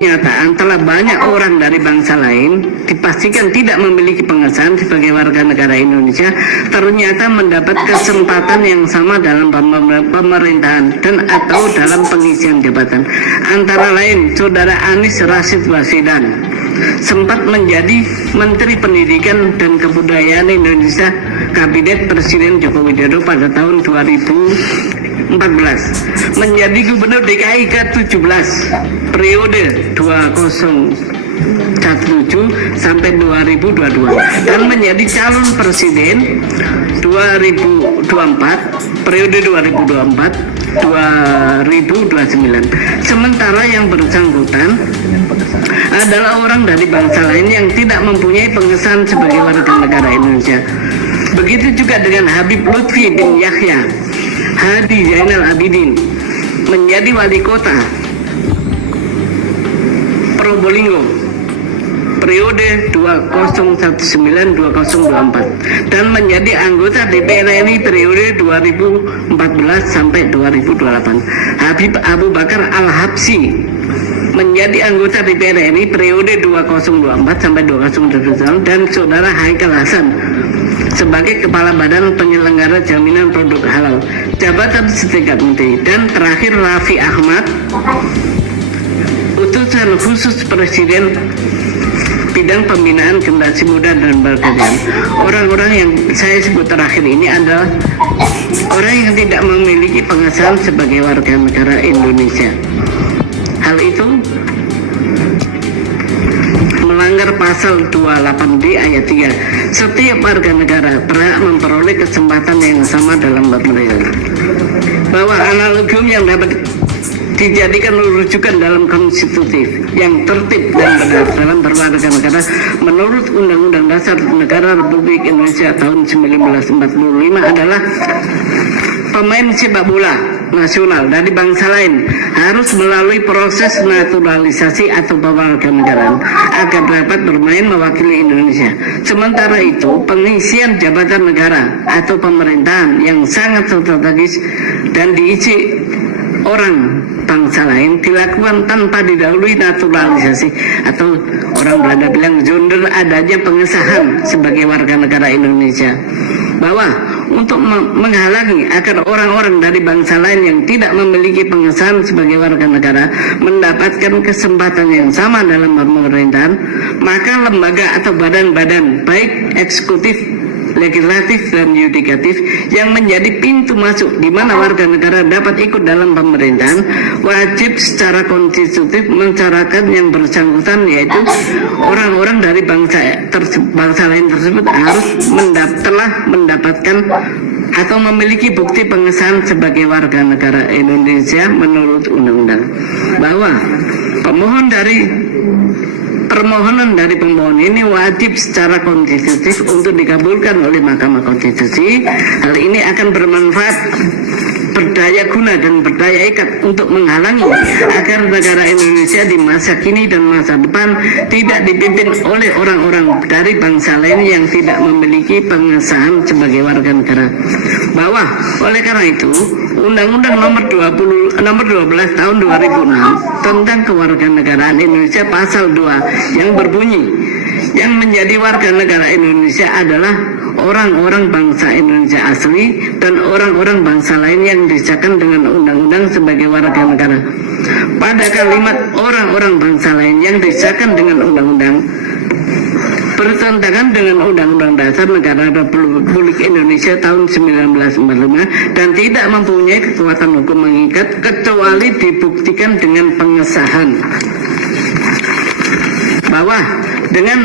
Kenyataan telah banyak orang dari bangsa lain dipastikan tidak memiliki pengesahan sebagai warga negara Indonesia ternyata mendapat kesempatan yang sama dalam pemerintahan dan atau dalam pengisian jabatan. Antara lain, Saudara Anies Rashid Baswedan sempat menjadi Menteri Pendidikan dan Kebudayaan Indonesia Kabinet Presiden Joko Widodo pada tahun 2014, menjadi Gubernur DKI ke-17 periode 2017 sampai 2022 dan menjadi calon presiden 2024 periode 2024-2029. Sementara yang bersangkutan adalah orang dari bangsa lain yang tidak mempunyai pengesahan sebagai warga negara Indonesia. Begitu juga dengan Habib Lutfi bin Yahya Hadi Zainal Abidin menjadi wali kota Probolinggo periode 2019-2024 dan menjadi anggota DPR RI periode 2014 sampai 2028. Habib Abu Bakar Al-Habsyi menjadi anggota DPR RI periode 2024 sampai 2028 dan Saudara Haikal Hasan sebagai Kepala Badan Penyelenggara Jaminan Produk Halal, jabatan setingkat menteri. Dan terakhir Raffi Ahmad, utusan khusus Presiden bidang pembinaan generasi muda dan berkerjaan. Orang-orang yang saya sebut terakhir ini adalah orang yang tidak memiliki pengesahan sebagai warga negara Indonesia. Hal itu melanggar pasal 28D ayat 3. Setiap warga negara berhak memperoleh kesempatan yang sama dalam pemerintahan. Bahwa analogium yang dapat dijadikan rujukan dalam konstitutif yang tertib dan benar dalam berwarga negara menurut Undang-Undang Dasar Negara Republik Indonesia tahun 1945 adalah pemain sepak bola nasional dari bangsa lain harus melalui proses naturalisasi atau pewarganegaraan agar dapat bermain mewakili Indonesia. Sementara itu, pengisian jabatan negara atau pemerintahan yang sangat strategis dan diisi orang bangsa lain dilakukan tanpa didahului naturalisasi atau orang Belanda bilang zonder adanya pengesahan sebagai warga negara Indonesia. Bahwa untuk menghalangi agar orang-orang dari bangsa lain yang tidak memiliki pengesahan sebagai warga negara mendapatkan kesempatan yang sama dalam pemerintahan, maka lembaga atau badan-badan baik eksekutif, legislatif dan yudikatif yang menjadi pintu masuk di mana warga negara dapat ikut dalam pemerintahan wajib secara konstitutif mencaratkan yang bersangkutan, yaitu orang-orang dari bangsa lain tersebut harus telah mendapatkan atau memiliki bukti pengesahan sebagai warga negara Indonesia menurut undang-undang. Bahwa permohonan dari pemohon ini wajib secara konstitutif untuk dikabulkan oleh Mahkamah Konstitusi. Hal ini akan bermanfaat, berdaya guna dan berdaya ikat untuk menghalangi agar negara Indonesia di masa kini dan masa depan tidak dipimpin oleh orang-orang dari bangsa lain yang tidak memiliki pengesahan sebagai warga negara. Bahwa oleh karena itu Undang-Undang nomor 12 tahun 2006 tentang kewarganegaraan Indonesia pasal 2 yang berbunyi yang menjadi warga negara Indonesia adalah orang-orang bangsa Indonesia asli dan orang-orang bangsa lain yang disahkan dengan undang-undang sebagai warga negara. Pada kalimat orang-orang bangsa lain yang disahkan dengan undang-undang bertentangan dengan Undang-Undang Dasar Negara Republik Indonesia tahun 1945 dan tidak mempunyai kekuatan hukum mengikat kecuali dibuktikan dengan pengesahan. Bahwa dengan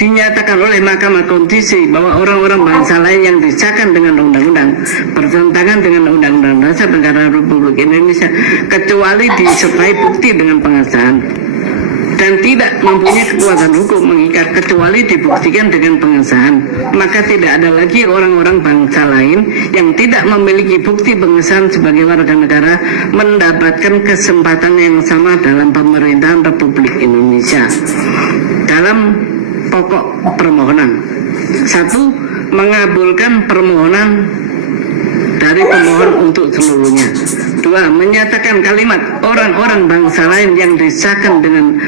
dinyatakan oleh Mahkamah Konstitusi bahwa orang-orang bangsa lain yang disahkan dengan undang-undang bertentangan dengan Undang-Undang Dasar Negara Republik Indonesia kecuali disertai bukti dengan pengesahan dan tidak mempunyai kekuatan hukum mengikat kecuali dibuktikan dengan pengesahan, maka tidak ada lagi orang-orang bangsa lain yang tidak memiliki bukti pengesahan sebagai warga negara mendapatkan kesempatan yang sama dalam pemerintahan Republik Indonesia. Dalam pokok permohonan, 1. Mengabulkan permohonan dari pemohon untuk seluruhnya. Dua, menyatakan kalimat orang-orang bangsa lain yang disahkan dengan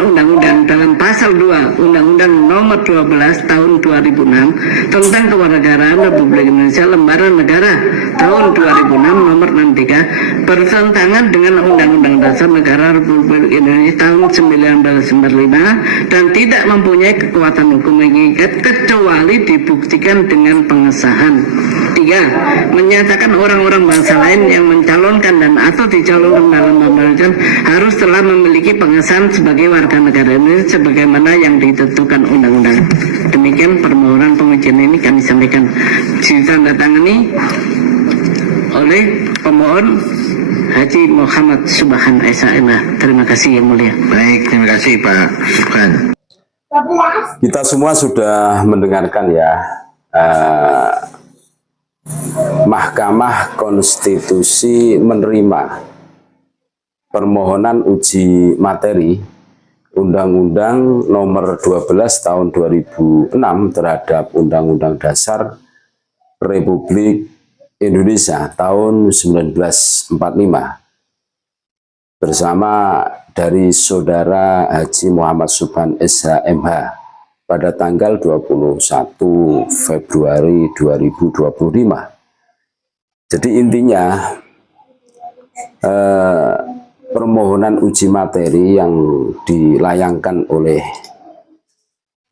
undang-undang dalam pasal 2 Undang-Undang Nomor 12 Tahun 2006 tentang Kewarganegaraan Republik Indonesia Lembaran Negara Tahun 2006 Nomor 63 bertentangan dengan Undang-Undang Dasar Negara Republik Indonesia Tahun 1945 dan tidak mempunyai kekuatan hukum mengikat kecuali dibuktikan dengan pengesahan. 3. Menyatakan orang-orang bangsa lain yang mencalonkan dan atau dicalonkan dalam pemerintahan harus telah memiliki pengesahan sebagai warga negara Indonesia sebagaimana yang ditentukan undang-undang. Demikian permohonan pengujian ini kami sampaikan ditandatangani oleh pemohon Haji Muhammad Subhan SHMH. Terima kasih yang mulia. Baik, terima kasih Pak Subhan. Kita semua sudah mendengarkan ya, Mahkamah Konstitusi menerima permohonan uji materi Undang-Undang Nomor 12 Tahun 2006 terhadap Undang-Undang Dasar Republik Indonesia tahun 1945 bersama dari Saudara Haji Muhammad Subhan SHMH pada tanggal 21 Februari 2025. Jadi intinya permohonan uji materi yang dilayangkan oleh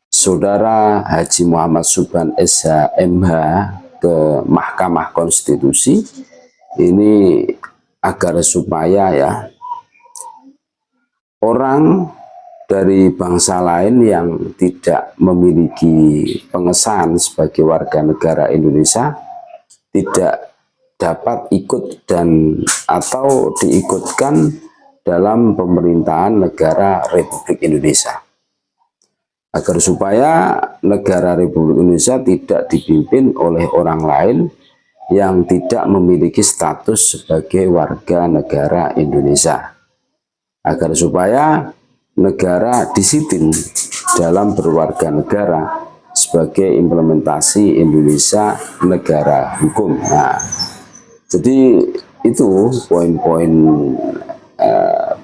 Saudara Haji Muhammad Subhan SHMH ke Mahkamah Konstitusi ini agar supaya ya orang dari bangsa lain yang tidak memiliki pengesahan sebagai warga negara Indonesia tidak dapat ikut dan atau diikutkan dalam pemerintahan negara Republik Indonesia. Agar supaya negara Republik Indonesia tidak dipimpin oleh orang lain yang tidak memiliki status sebagai warga negara Indonesia. Agar supaya negara disiplin dalam berwarga negara sebagai implementasi Indonesia negara hukum. Nah, jadi itu poin-poin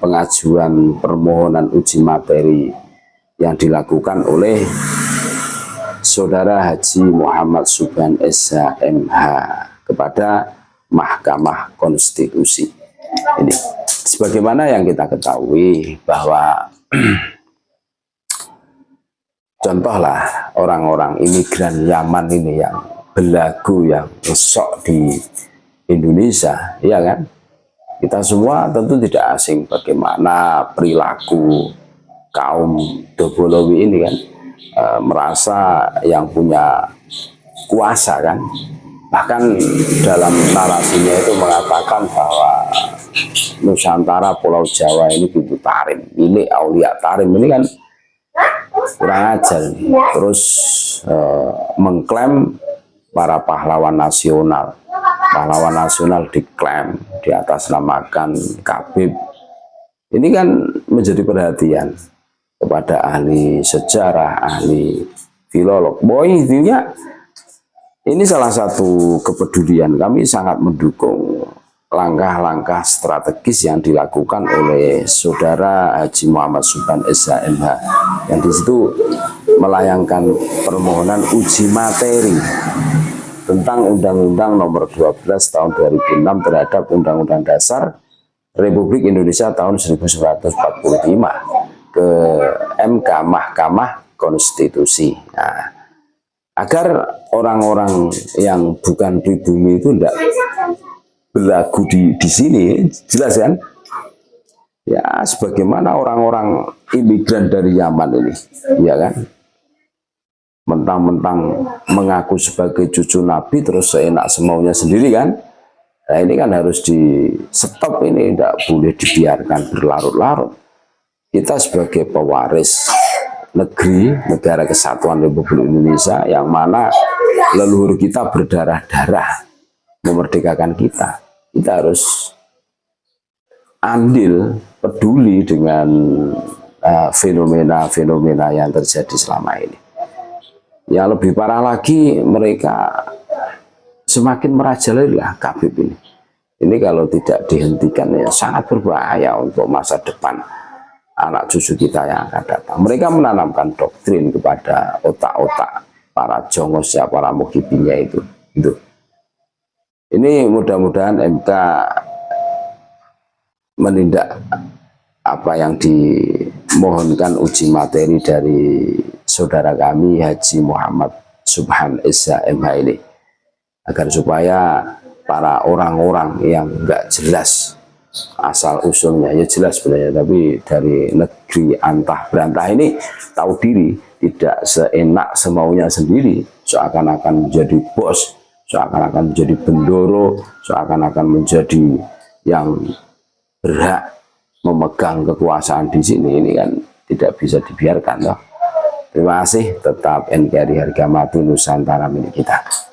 pengajuan permohonan uji materi yang dilakukan oleh Saudara Haji Muhammad Subhan SHMH kepada Mahkamah Konstitusi. Ini sebagaimana yang kita ketahui bahwa contohlah orang-orang imigran Yaman ini yang belagu, yang sok di Indonesia, ya kan? Kita semua tentu tidak asing bagaimana perilaku kaum Dobolowi ini kan, merasa yang punya kuasa kan. Bahkan dalam narasinya itu mengatakan bahwa Nusantara Pulau Jawa ini Bibu Tarim, milik Aulia Tarim. Ini kan kurang ajar. Terus mengklaim para pahlawan nasional. Pahlawan nasional diklaim, di atas namakan Kabib. Ini kan menjadi perhatian kepada ahli sejarah, ahli filolog. Bahwa intinya ini salah satu kepedulian. Kami sangat mendukung langkah-langkah strategis yang dilakukan oleh Saudara Haji Muhammad Subhan SHMH yang disitu melayangkan permohonan uji materi tentang Undang-Undang Nomor 12 Tahun 2006 terhadap Undang-Undang Dasar Republik Indonesia tahun 1945 ke MK Mahkamah Konstitusi. Nah, agar orang-orang yang bukan pribumi itu tidak berlagu di sini, jelas kan? Ya, sebagaimana orang-orang imigran dari Yaman ini, ya kan? Mentang-mentang mengaku sebagai cucu Nabi terus seenak semaunya sendiri kan? Nah, ini kan harus di stop, ini tidak boleh dibiarkan berlarut-larut. Kita sebagai pewaris negeri, negara kesatuan Republik Indonesia yang mana leluhur kita berdarah-darah memerdekakan kita, kita harus andil, peduli dengan fenomena-fenomena yang terjadi selama ini. Yang lebih parah lagi, mereka semakin merajalela Kabib ini. Ini kalau tidak dihentikan ya sangat berbahaya untuk masa depan anak cucu kita yang akan datang. Mereka menanamkan doktrin kepada otak-otak para jongosnya, para muhibinya itu. Ini mudah-mudahan MK menindak apa yang dimohonkan uji materi dari saudara kami Haji Muhammad Subhan Esa MH ini, agar supaya para orang-orang yang enggak jelas asal usulnya, ya jelas sebenarnya, tapi dari negeri antah berantah ini tahu diri, tidak seenak semaunya sendiri, seakan-akan menjadi bos, seakan-akan menjadi bendoro, seakan-akan menjadi yang berhak memegang kekuasaan di sini. Ini kan tidak bisa dibiarkan, toh. Terima kasih. Tetap NKRI harga mati, Nusantara milik kita.